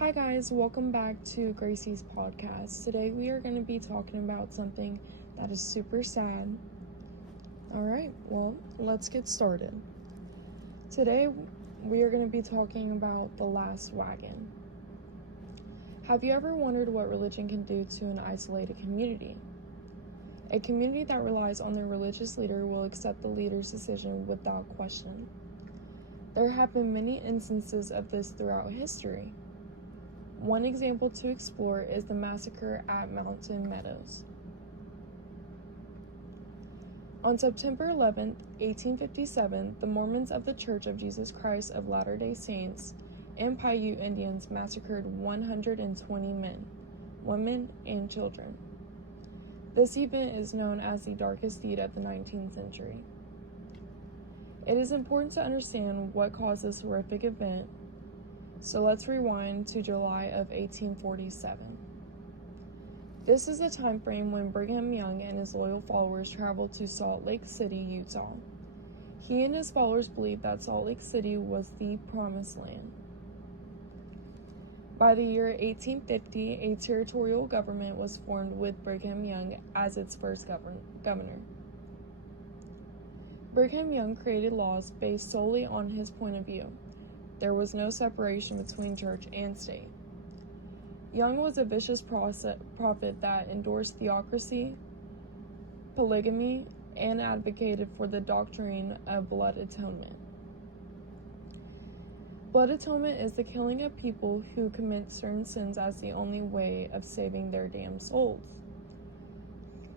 Hi guys, welcome back to Gracie's podcast. Today we are going to be talking about something that is super sad. Alright, well, let's get started. Today we are going to be talking about the last wagon. Have you ever wondered what religion can do to an isolated community? A community that relies on their religious leader will accept the leader's decision without question. There have been many instances of this throughout history. One example to explore is the massacre at Mountain Meadows. On September 11, 1857, the Mormons of the Church of Jesus Christ of Latter-day Saints and Paiute Indians massacred 120 men, women, and children. This event is known as the darkest deed of the 19th century. It is important to understand what caused this horrific event. So let's rewind to July of 1847. This is the time frame when Brigham Young and his loyal followers traveled to Salt Lake City, Utah. He and his followers believed that Salt Lake City was the promised land. By the year 1850, a territorial government was formed with Brigham Young as its first governor. Brigham Young created laws based solely on his point of view. There was no separation between church and state. Young was a vicious prophet that endorsed theocracy, polygamy, and advocated for the doctrine of blood atonement. Blood atonement is the killing of people who commit certain sins as the only way of saving their damned souls.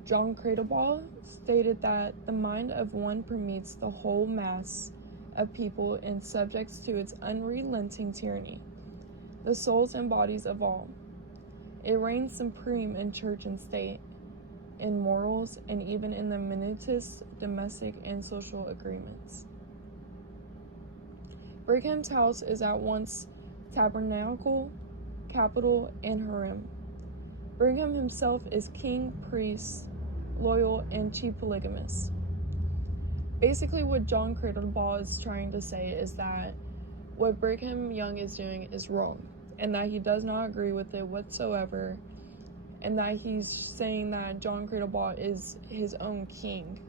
John Cradlebaugh stated that the mind of one permeates the whole mass of people and subjects to its unrelenting tyranny, the souls and bodies of all. It reigns supreme in church and state, in morals, and even in the minutest domestic and social agreements. Brigham's house is at once tabernacle, capital, and harem. Brigham himself is king, priest, loyal, and chief polygamist. Basically, what John Cradlebaugh is trying to say is that what Brigham Young is doing is wrong, and that he does not agree with it whatsoever, and that he's saying that John Cradlebaugh is his own king.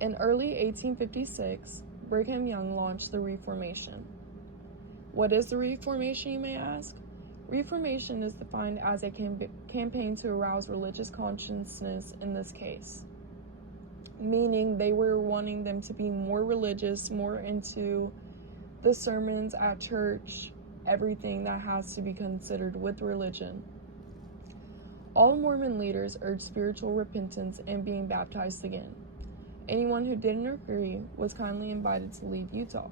In early 1856, Brigham Young launched the Reformation. What is the Reformation, you may ask? Reformation is defined as a campaign to arouse religious consciousness in this case. Meaning they were wanting them to be more religious, more into the sermons at church, everything that has to be considered with religion. All Mormon leaders urged spiritual repentance and being baptized again. Anyone who didn't agree was kindly invited to leave Utah.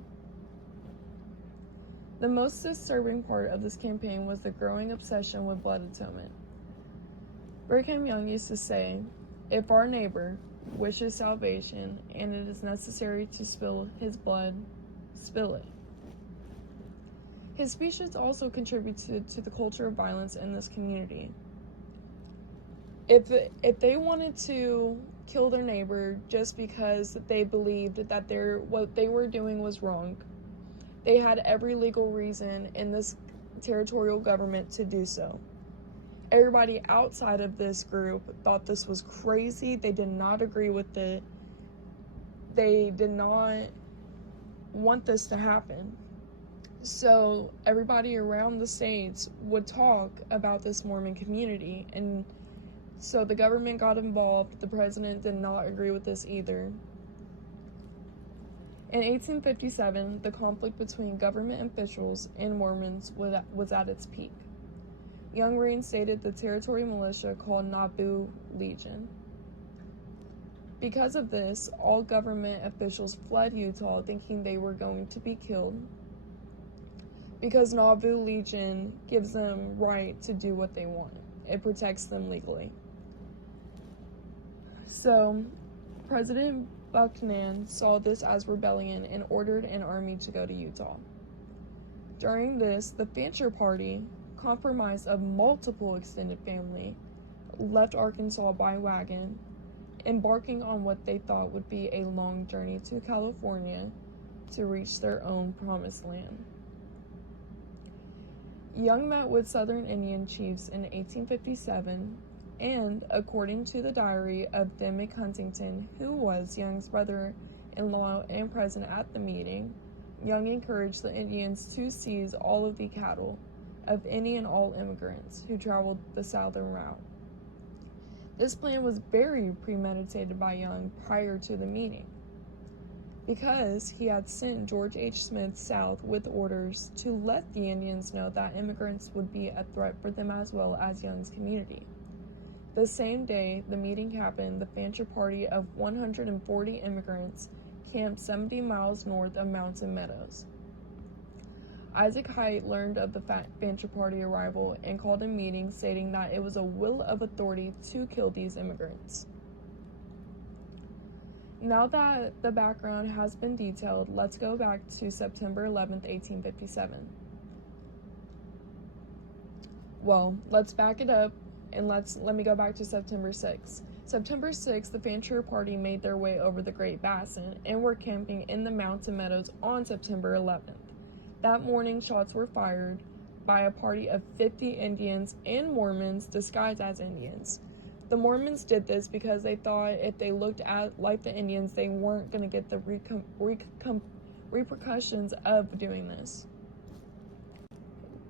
The most disturbing part of this campaign was the growing obsession with blood atonement. Brigham Young used to say, "If our neighbor wishes salvation, and it is necessary to spill his blood, spill it." His speeches also contributed to the culture of violence in this community. If they wanted to kill their neighbor just because they believed that what they were doing was wrong, they had every legal reason in this territorial government to do so. Everybody outside of this group thought this was crazy. They did not agree with it. They did not want this to happen. So everybody around the states would talk about this Mormon community. And so the government got involved. The president did not agree with this either. In 1857, the conflict between government officials and Mormons was at its peak. Young reinstated the territory militia called Nauvoo Legion. Because of this, all government officials fled Utah thinking they were going to be killed, because Nauvoo Legion gives them right to do what they want. It protects them legally. So, President Buchanan saw this as rebellion and ordered an army to go to Utah. During this, the Fancher Party, comprised of multiple extended family, left Arkansas by wagon, embarking on what they thought would be a long journey to California to reach their own promised land. Young met with Southern Indian chiefs in 1857, and, according to the diary of Dimmick Huntington, who was Young's brother-in-law and present at the meeting, Young encouraged the Indians to seize all of the cattle of any and all immigrants who traveled the southern route. This plan was very premeditated by Young prior to the meeting, because he had sent George H. Smith south with orders to let the Indians know that immigrants would be a threat for them as well as Young's community. The same day the meeting happened, the Fancher party of 140 immigrants camped 70 miles north of Mountain Meadows. Isaac Height learned of the Fancher party arrival and called a meeting stating that it was a will of authority to kill these immigrants. Now that the background has been detailed, let's go back to September 11th, 1857. Well, let's back it up and let me go back to September 6th. September 6th, the Fancher party made their way over the Great Basin and were camping in the Mountain Meadows on September 11th. That morning, shots were fired by a party of 50 Indians and Mormons disguised as Indians. The Mormons did this because they thought if they looked like the Indians, they weren't going to get the repercussions of doing this.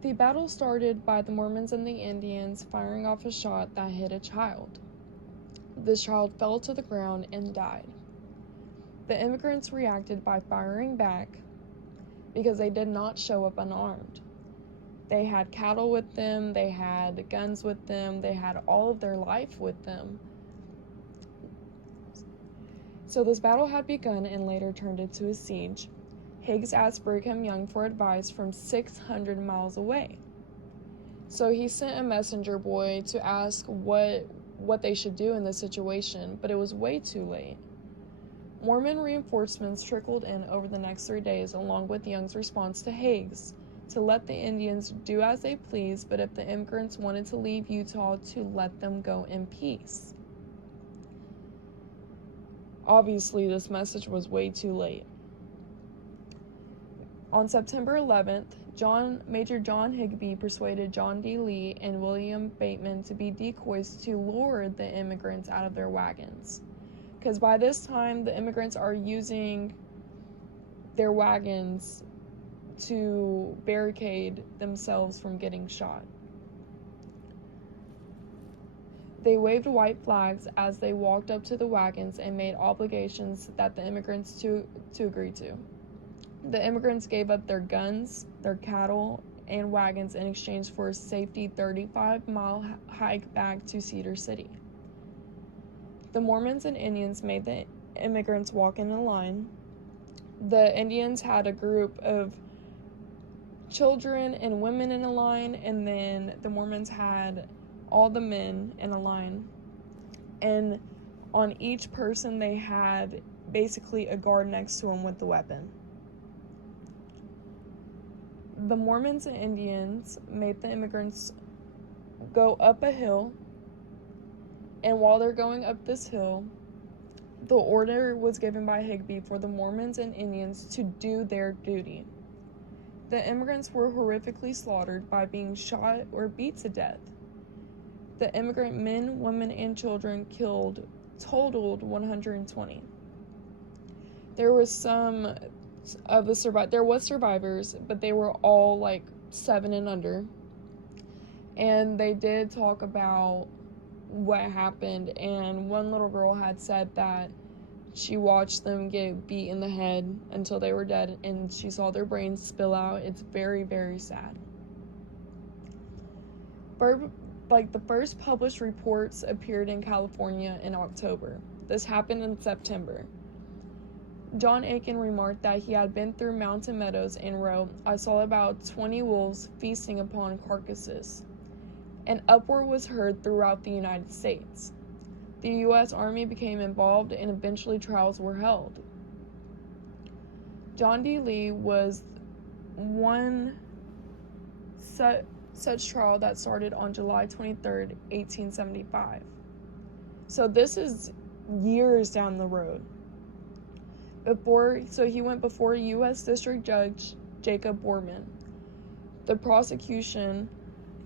The battle started by the Mormons and the Indians firing off a shot that hit a child. This child fell to the ground and died. The immigrants reacted by firing back because they did not show up unarmed. They had cattle with them, they had guns with them, they had all of their life with them. So this battle had begun and later turned into a siege. Higgs asked Brigham Young for advice from 600 miles away. So he sent a messenger boy to ask what they should do in this situation, but it was way too late. Mormon reinforcements trickled in over the next 3 days, along with Young's response to Higgs, to let the Indians do as they pleased, but if the immigrants wanted to leave Utah, to let them go in peace. Obviously, this message was way too late. On September 11th, Major John Higbee persuaded John D. Lee and William Bateman to be decoys to lure the immigrants out of their wagons. Because by this time, the immigrants are using their wagons to barricade themselves from getting shot. They waved white flags as they walked up to the wagons and made obligations that the immigrants to agree to. The immigrants gave up their guns, their cattle, and wagons in exchange for a safety 35-mile hike back to Cedar City. The Mormons and Indians made the immigrants walk in a line. The Indians had a group of children and women in a line, and then the Mormons had all the men in a line. And on each person, they had basically a guard next to them with the weapon. The Mormons and Indians made the immigrants go up a hill, and while they're going up this hill, the order was given by Higbee for the Mormons and Indians to do their duty. The immigrants were horrifically slaughtered by being shot or beat to death. The immigrant men, women, and children totaled 120. There was survivors, but they were all like 7 and under. And they did talk about what happened, and one little girl had said that she watched them get beat in the head until they were dead, and she saw their brains spill out. It's very, very sad. The first published reports appeared in California in October. This happened in September. John Aiken remarked that he had been through Mountain Meadows and wrote, "I saw about 20 wolves feasting upon carcasses." An uproar was heard throughout the United States. The U.S. Army became involved, and eventually trials were held. John D. Lee was one such trial that started on July 23rd, 1875. So this is years down the road. He went before U.S. District Judge Jacob Borman. The prosecution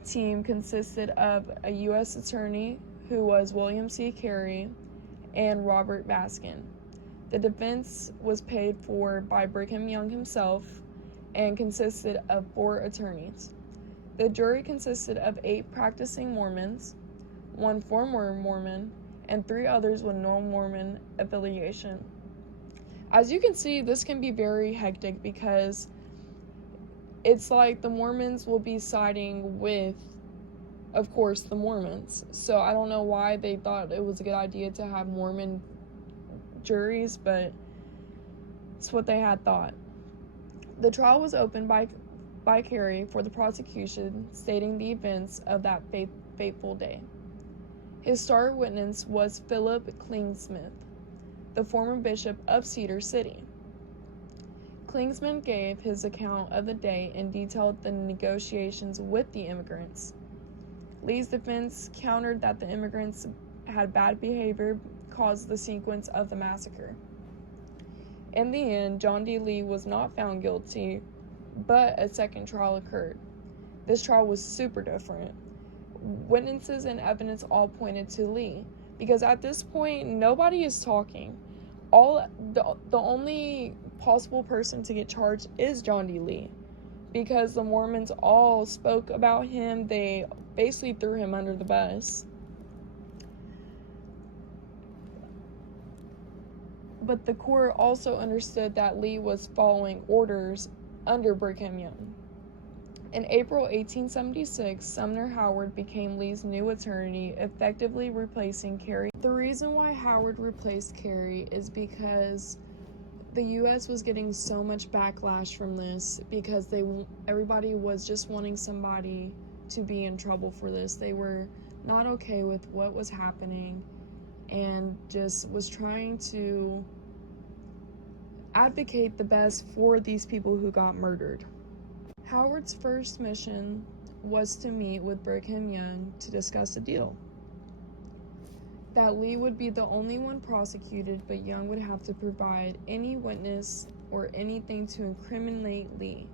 team consisted of a U.S. attorney, who was William C. Carey, and Robert Baskin. The defense was paid for by Brigham Young himself and consisted of 4 attorneys. The jury consisted of 8 practicing Mormons, 1 former Mormon, and 3 others with no Mormon affiliation. As you can see, this can be very hectic because it's like the Mormons will be siding with, of course, the Mormons. So I don't know why they thought it was a good idea to have Mormon juries, but it's what they had thought. The trial was opened by Carey for the prosecution, stating the events of that fateful day. His star witness was Philip Klingsmith, the former bishop of Cedar City. Klingsmith gave his account of the day and detailed the negotiations with the immigrants. Lee's defense countered that the immigrants had bad behavior caused the sequence of the massacre. In the end, John D. Lee was not found guilty, but a second trial occurred. This trial was super different. Witnesses and evidence all pointed to Lee, because at this point, nobody is talking. The only possible person to get charged is John D. Lee, because the Mormons all spoke about him. They basically threw him under the bus. But the court also understood that Lee was following orders under Brigham Young. In April 1876, Sumner Howard became Lee's new attorney, effectively replacing Carey. The reason why Howard replaced Carey is because the U.S. was getting so much backlash from this, because everybody was just wanting somebody to be in trouble for this. They were not okay with what was happening and just was trying to advocate the best for these people who got murdered. Howard's first mission was to meet with Brigham Young to discuss a deal. That Lee would be the only one prosecuted, but Young would have to provide any witness or anything to incriminate Lee.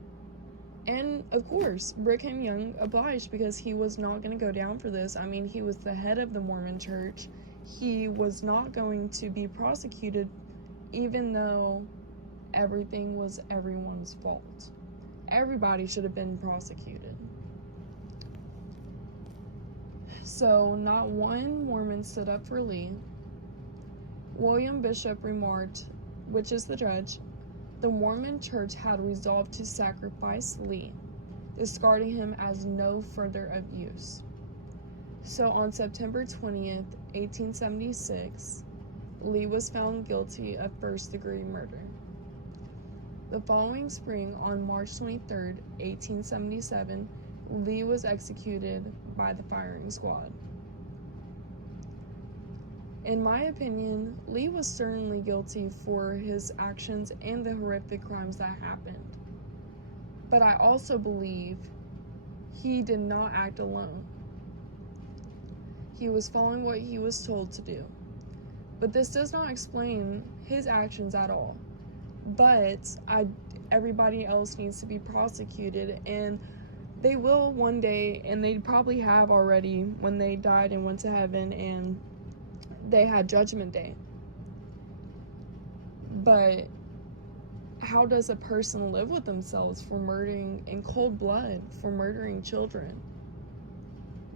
And of course, Brigham Young obliged, because he was not going to go down for this. I mean, he was the head of the Mormon church. He was not going to be prosecuted, even though everything was everyone's fault. Everybody should have been prosecuted. So, not one Mormon stood up for Lee. William Bishop remarked, which is the judge, the Mormon church had resolved to sacrifice Lee, discarding him as no further of use. So on September 20th, 1876, Lee was found guilty of first-degree murder. The following spring, on March 23rd, 1877, Lee was executed by the firing squad. In my opinion, Lee was certainly guilty for his actions and the horrific crimes that happened. But I also believe he did not act alone. He was following what he was told to do. But this does not explain his actions at all. But everybody else needs to be prosecuted, and they will one day, and they probably have already when they died and went to heaven and they had Judgment Day. But how does a person live with themselves for murdering in cold blood, for murdering children?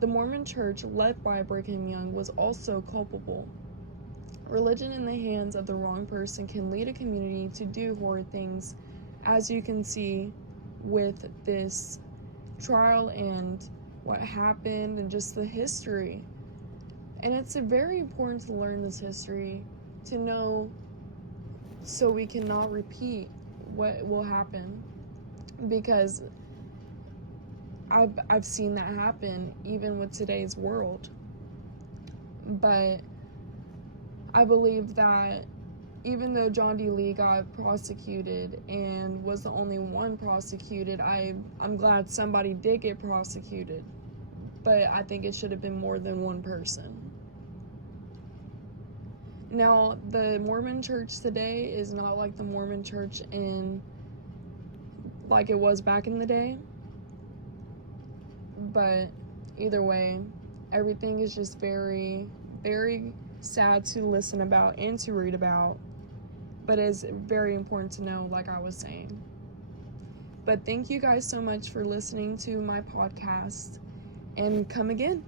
The Mormon church, led by Brigham Young, was also culpable. Religion in the hands of the wrong person can lead a community to do horrid things, as you can see with this trial and what happened and just the history. And it's very important to learn this history, to know, so we cannot repeat what will happen, because I've seen that happen even with today's world. But I believe that even though John D. Lee got prosecuted and was the only one prosecuted, I'm glad somebody did get prosecuted. But I think it should have been more than one person. Now, the Mormon church today is not like the Mormon church like it was back in the day. But either way, everything is just very, very sad to listen about and to read about, but it's very important to know, like I was saying. But thank you guys so much for listening to my podcast, and come again.